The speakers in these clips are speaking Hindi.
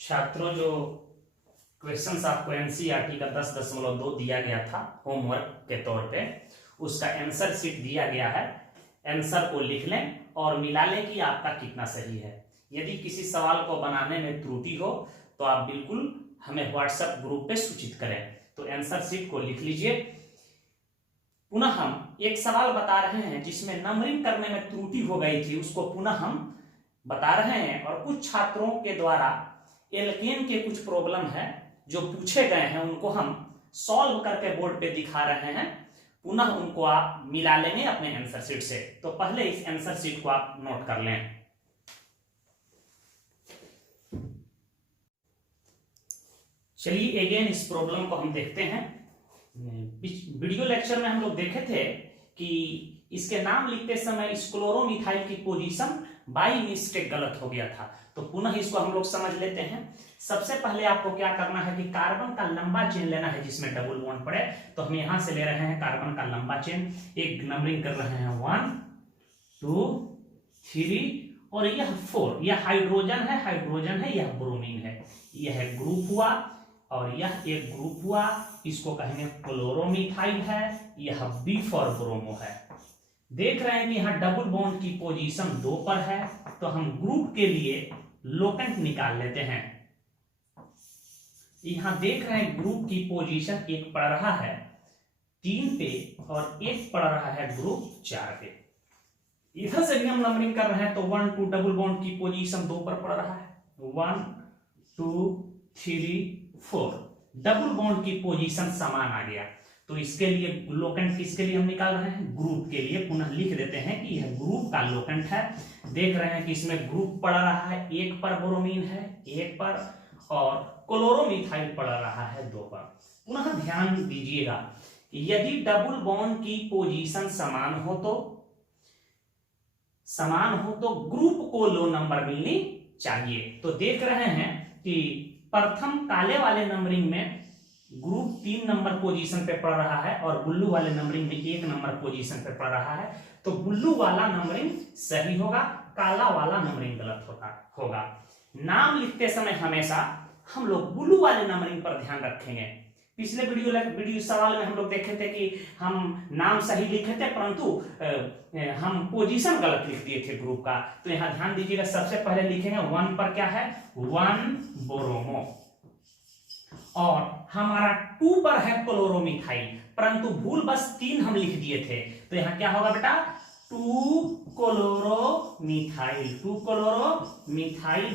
छात्रों, जो क्वेश्चंस आपको एनसीईआरटी का 10.2 दिया गया था होमवर्क के तौर पे, उसका आंसर शीट दिया गया है। आंसर को लिख लें और मिला लें कि आपका कितना सही है। यदि किसी सवाल को बनाने में त्रुटि हो तो आप बिल्कुल हमें व्हाट्सएप ग्रुप पे सूचित करें। तो आंसर शीट को लिख लीजिए। पुनः हम एक सवाल बता रहे हैं जिसमें नंबरिंग करने में त्रुटि हो गई थी, उसको पुनः हम बता रहे हैं। और कुछ छात्रों के द्वारा एल्केन के कुछ प्रॉब्लम है जो पूछे गए हैं, उनको हम सॉल्व करके बोर्ड पे दिखा रहे हैं। पुनः उनको आप मिला लेंगे अपने आंसर शीट से। तो पहले इस आंसर शीट को आप नोट कर लें। चलिए अगेन इस प्रॉब्लम को हम देखते हैं। वीडियो लेक्चर में हम लोग देखे थे कि इसके नाम लिखते समय क्लोरोमिथाइल की पोजीशन बाई मिस्टेक गलत हो गया था। तो पुनः इसको हम लोग समझ लेते हैं। सबसे पहले आपको क्या करना है कि कार्बन का लंबा चेन लेना है जिसमें डबल बॉन्ड पड़े। तो हम यहां से ले रहे हैं कार्बन का लंबा चेन, एक नंबरिंग कर रहे हैं 1 2 3 और यह 4। यह हाइड्रोजन है, यह ब्रोमीन है। यह ग्रुप हुआ और यह एक ग्रुप हुआ, इसको कहेंगे क्लोरोमिथाइल है। यह बी फॉर ब्रोमो है। देख रहे हैं कि यहां डबल बॉन्ड की पोजीशन 2 पर है, तो हम ग्रुप के लिए लोकेंट निकाल लेते हैं। यहां देख रहे हैं ग्रुप की पोजीशन 1 पड़ रहा है 3 पे और 1 पड़ रहा है ग्रुप 4 पे। इधर से भी हम नंबरिंग कर रहे हैं तो 1 2 डबल बॉन्ड की पोजीशन 2 पर पड़ रहा है, 1 2 3 4। डबल बॉन्ड की पोजीशन समान आ गया। तो इसके लिए लोकेंट किसके लिए हम निकाल रहे हैं? ग्रुप के लिए। पुनः लिख देते हैं कि यह ग्रुप का लोकेंट है। देख रहे हैं कि इसमें ग्रुप पड़ रहा है 1 पर, ब्रोमीन है 1 पर और क्लोरोमिथाइल पड़ रहा है 2 पर। पुनः ध्यान दीजिएगा कि यदि डबल बॉन्ड की पोजीशन समान हो तो ग्रुप को लो नंबर मिलनी चाहिए। तो देख रहे हैं कि प्रथम काले वाले नंबरिंग में ग्रुप 3 नंबर पोजीशन पे पड़ रहा है और ब्लू वाले नंबरिंग में 1 नंबर पोजीशन पे पड़ रहा है। तो ब्लू वाला नंबरिंग सही होगा, काला वाला नंबरिंग गलत होगा। नाम लिखते समय हमेशा हम लोग ब्लू वाले नंबरिंग पर ध्यान रखेंगे। पिछले वीडियो सवाल में हम लोग देखे थे कि हम नाम सही लिखे थे परंतु हम पोजीशन गलत लिख दिए थे ग्रुप का। तो यहां ध्यान दीजिएगा, सबसे पहले लिखेंगे 1 पर क्या है, 1 ब्रोमो और हमारा 2 पर है क्लोरोमिथाइल, परंतु भूल बस 3 हम लिख दिए थे। तो यहां क्या होगा बेटा, 2 क्लोरोमिथाइल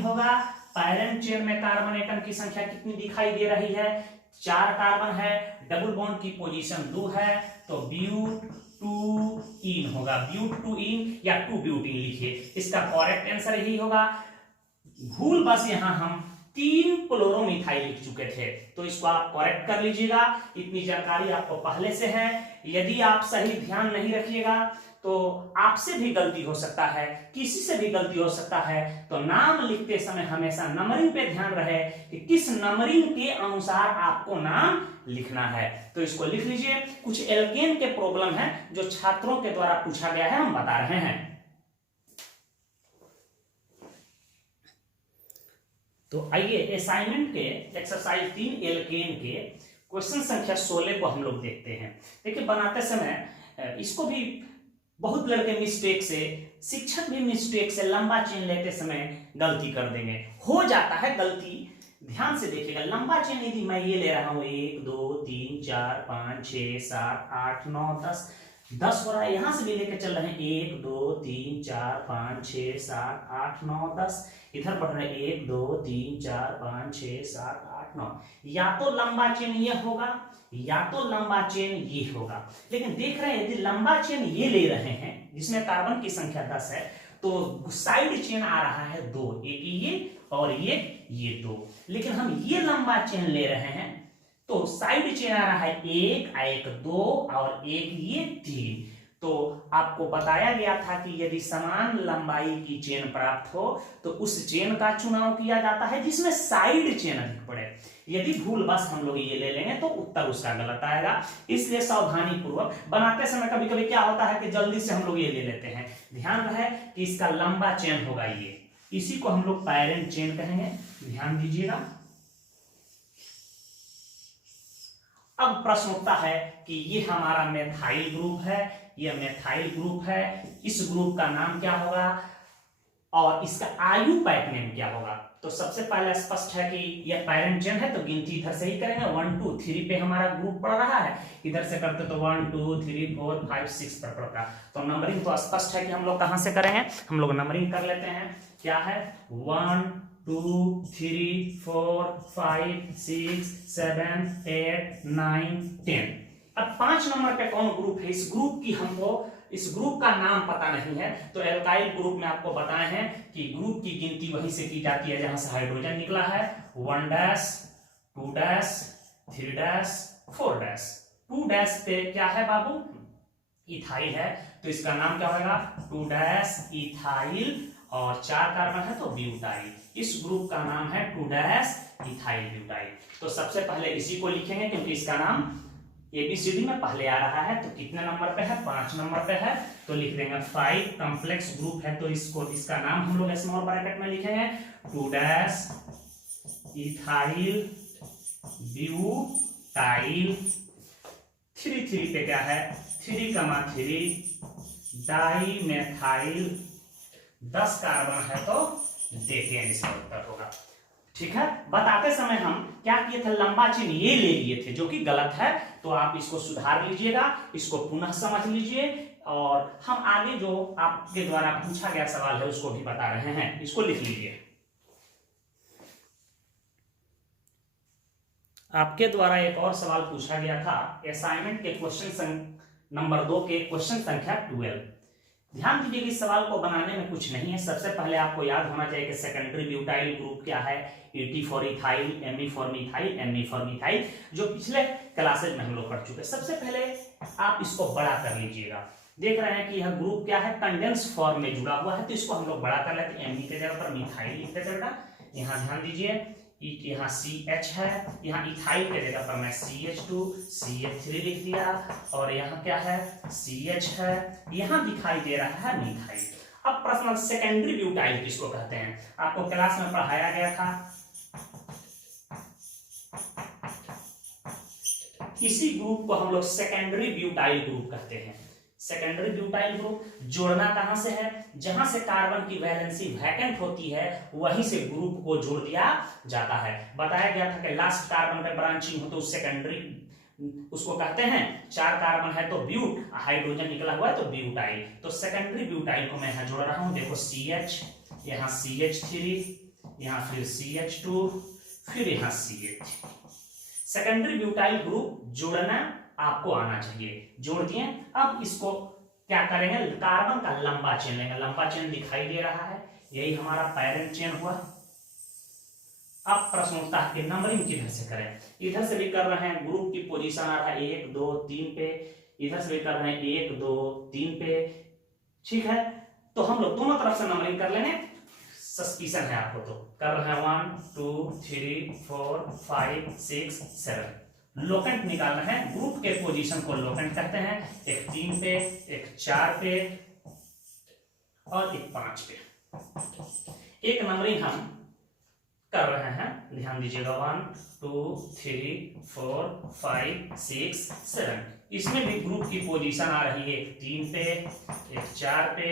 होगा। पैरेंट चेन में कार्बन एटम की संख्या कितनी दिखाई दे रही है, 4 कार्बन है। डबल बॉन्ड की पोजीशन 2 है तो ब्यूटूइन होगा, ब्यूटूइन या 2 ब्यूटीन लिखिए, इसका करेक्ट आंसर यही होगा। भूल बस यहां हम 3 क्लोरोमिथाइल लिख चुके थे, तो इसको आप करेक्ट कर लीजिएगा। इतनी जानकारी आपको पहले से है। यदि आप सही ध्यान नहीं रखिएगा तो आपसे भी गलती हो सकता है, किसी से भी गलती हो सकता है। तो नाम लिखते समय हमेशा नंबरिंग पे ध्यान रहे कि किस नंबरिंग के अनुसार आपको नाम लिखना है। तो इसको लिख लीजिए। कुछ एल्केन के प्रॉब्लम है जो छात्रों के द्वारा पूछा गया है, हम बता रहे हैं। तो आइए असाइनमेंट के एक्सरसाइज 3 एल्केन के क्वेश्चन संख्या 16 को हम लोग देखते हैं। देखिए बनाते समय इसको भी बहुत लड़के मिस्टेक से, शिक्षक भी मिस्टेक से लंबा चेन लेते समय गलती कर देंगे, हो जाता है गलती। ध्यान से देखिएगा, लंबा चेन यदि मैं ये ले रहा हूं 1 2 3 4 5 6 7 8 9 10 हो रहा है। यहां से भी लेकर चल रहे हैं 1 2 3 4 5 6 7 8 9 10। इधर बढ़ रहे 1 2 3 4 5 6 7 8 9। या तो लंबा चेन ये होगा या तो लंबा चेन ये होगा। लेकिन देख रहे हैं यदि लंबा चेन ये ले रहे हैं जिसमें कार्बन की संख्या 10 है तो साइड चेन आ रहा है 2, एक ये और ये 2। लेकिन हम ये लंबा चेन ले रहे हैं तो साइड चेन आ रहा है 1 2 और ये 3। तो आपको बताया गया था कि यदि समान लंबाई की चेन प्राप्त हो तो उस चेन का चुनाव किया जाता है जिसमें साइड चेन अधिक पड़े। यदि भूल बस हम लोग ये ले लेंगे तो उत्तर उसका गलत आएगा। इसलिए सावधानी पूर्वक बनाते समय कभी कभी क्या होता है कि जल्दी से हम लोग ये ले लेते हैं। ध्यान रहे कि इसका लंबा चेन होगा ये। इसी को हम लोग पैरेंट चेन कहेंगे, ध्यान दीजिएगा। अब प्रश्न उठता है कि ये हमारा मेथाइल ग्रुप है, ये मेथाइल ग्रुप है, इस ग्रुप का नाम क्या होगा और इसका आयुपैक नेम क्या होगा। तो सबसे पहले स्पष्ट है कि यह पैरेंट चेन है, तो गिनती इधर से ही करेंगे। 1 2 3 पे हमारा ग्रुप पड़ रहा है, इधर से करते तो 1 2 3 4 5 6 पर पड़ता। तो नंबरिंग तो स्पष्ट है कि हम लोग कहां से करेंगे, हम लोग नंबरिंग कर लेते हैं। क्या है 1 2 3 4 5 6 7 8 9 10। अब 5 नंबर पे कौन ग्रुप है, इस ग्रुप की हमको इस ग्रुप का नाम पता नहीं है। तो एल्काइल ग्रुप में आपको बताए हैं कि ग्रुप की गिनती वहीं से की जाती है जहां से हाइड्रोजन निकला है। 1 dash 2 dash 3 dash 4 dash. 2 dash पे क्या है बाबू, इथाइल है, तो इसका नाम क्या होगा 2 डैश इथाइल, और 4 कार्बन है तो ब्यूटाइल। इस ग्रुप का नाम है 2 डैश इथाइल ब्यूटाइल। तो सबसे पहले इसी को लिखेंगे क्योंकि इसका नाम एबीसीडी में पहले आ रहा है। तो कितने नंबर पे है, 5 नंबर पे है, तो लिख देंगे 5। कॉम्प्लेक्स ग्रुप है तो इसका नाम हम लोग स्मॉल ब्रैकेट में लिखेंगे 2 डैश इथाइल ब्यूटाइल। 3 पे क्या है 3,3 डाई मेथाइल। 10 कार्बन है तो देखिए इसका उत्तर होगा। ठीक है, बताते समय हम क्या किए थे, लंबा चिन्ह ये ले लिए थे जो कि गलत है, तो आप इसको सुधार लीजिएगा, इसको पुनः समझ लीजिए। और हम आगे जो आपके द्वारा पूछा गया सवाल है उसको भी बता रहे हैं, इसको लिख लीजिए। आपके द्वारा एक और सवाल पूछा गया था असाइनमेंट के क्वेश्चन नंबर 2 के क्वेश्चन संख्या 12। ध्यान दीजिए कि इस सवाल को बनाने में कुछ नहीं है। सबसे पहले आपको याद होना चाहिए कि सेकेंडरी ब्यूटाइल ग्रुप क्या है, ET for ethyl, Me for methyl, Me for methyl, जो पिछले क्लासेज में हम लोग पढ़ चुके। सबसे पहले आप इसको बड़ा कर लीजिएगा। देख रहे हैं कि यह ग्रुप क्या है, कंडेंस फॉर्म में जुड़ा हुआ है, तो इसको हम लोग बड़ा कर लेते हैं। Me के जगह पर मिथाइल लिख देते बेटा। यहाँ ध्यान दीजिए, यहाँ CH है, यहाँ इथाइल के जगह पर मैं CH2 CH3 लिख दिया, और यहाँ क्या है CH है, यहाँ दिखाई दे रहा है मिथाइल। अब प्रश्न सेकेंडरी ब्यूटाइल किसको कहते हैं, आपको क्लास में पढ़ाया गया था। इसी ग्रुप को हम लोग सेकेंडरी ब्यूटाइल ग्रुप कहते हैं। सेकेंडरी ब्यूटाइल ग्रुप जोड़ना कहां से है, जहां से कार्बन की वैलेंसी वैकेंट होती है वहीं से ग्रुप को जोड़ दिया जाता है। बताया गया था कि लास्ट कार्बन पे ब्रांचिंग हो तो सेकेंडरी उसको कहते हैं। 4 कार्बन है तो ब्यूट, हाइड्रोजन निकला हुआ है तो ब्यूटाइल। तो सेकेंडरी ब्यूटाइल को मैं यहां जोड़ रहा हूं, देखो CH, यहाँ CH3, यहाँ फिर CH2, फिर यहाँ CH। सेकेंडरी ब्यूटाइल ग्रुप जोड़ना आपको आना चाहिए, जोड़ दिए। अब इसको क्या करेंगे, कार्बन का लंबा चेन लेंगे। लंबा चेन दिखाई दे रहा है, यही हमारा पैरेंट चेन हुआ। अब प्रश्न उठता है कि नंबरिंग किधर से करें। इधर से भी कर रहे हैं, ग्रुप की पोजीशन आ रहा है 1 2 3 पे, इधर से भी कर रहे हैं 1 2 3 पे। ठीक है, तो हम लोग दोनों तरफ से नंबरिंग कर लेंगे। सस्पिशन है आपको, तो कर रहे हैं 1 2 3 4 5 6 7। लोकेंट निकालना है, ग्रुप के पोजीशन को लोकेंट कहते हैं। एक 3 पे, एक 4 पे और एक 5 पे। एक नंबरिंग हम कर रहे हैं, ध्यान दीजिएगा 1 2 3 4 5 6 7। इसमें भी ग्रुप की पोजीशन आ रही है एक 3 पे, एक 4 पे,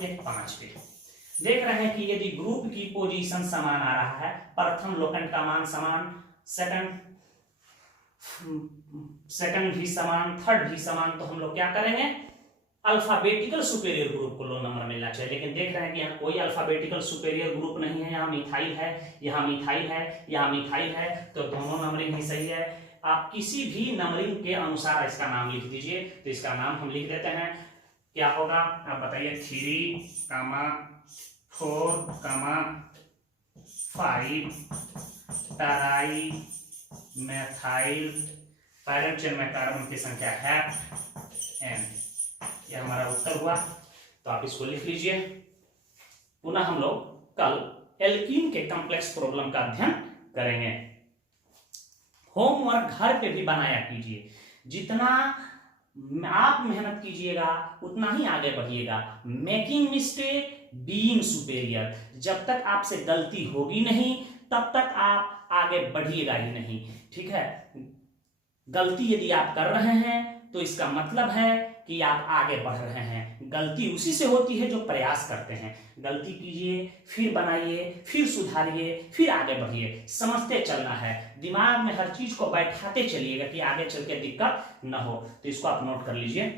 एक 5 पे। देख रहे हैं कि यदि ग्रुप की पोजीशन समान आ रहा है, प्रथम लोकेंट का मान समान, सेकंड भी समान, थर्ड भी समान, तो हम लोग क्या करेंगे, अल्फाबेटिकल सुपेरियर ग्रुप को लो नंबर मिलना चाहिए। लेकिन देख रहे हैं कि यहाँ कोई अल्फाबेटिकल सुपेरियर ग्रुप नहीं है। यहाँ मिथाइल है, यहाँ मिथाइल है, यहाँ मिथाइल है, तो दोनों नंबरिंग ही सही है। आप किसी भी नंबरिंग के अनुसार इसका नाम लिख दीजिए। तो इसका नाम हम लिख देते हैं, क्या होगा आप बताइए, 3, 4, 5 टराई मेथाइल। पैरेंट चेन में कार्बन की संख्या है n। यह हमारा उत्तर हुआ, तो आप इसको लिख लीजिए। पुनः हम लोग कल एल्कीन के कॉम्प्लेक्स प्रॉब्लम का अध्ययन करेंगे। होमवर्क घर पे भी बनाया कीजिए, जितना आप मेहनत कीजिएगा उतना ही आगे बढ़िएगा। मेकिंग मिस्टेक बीइंग सुपेरियर, जब तक आपसे गलती होगी नहीं तब तक आप आगे बढ़िएगा ही नहीं। ठीक है, गलती यदि आप कर रहे हैं तो इसका मतलब है कि आप आगे बढ़ रहे हैं। गलती उसी से होती है जो प्रयास करते हैं। गलती कीजिए, फिर बनाइए, फिर सुधारिए, फिर आगे बढ़िए। समझते चलना है, दिमाग में हर चीज को बैठाते चलिएगा कि आगे चल के दिक्कत न हो। तो इसको आप नोट कर लीजिए।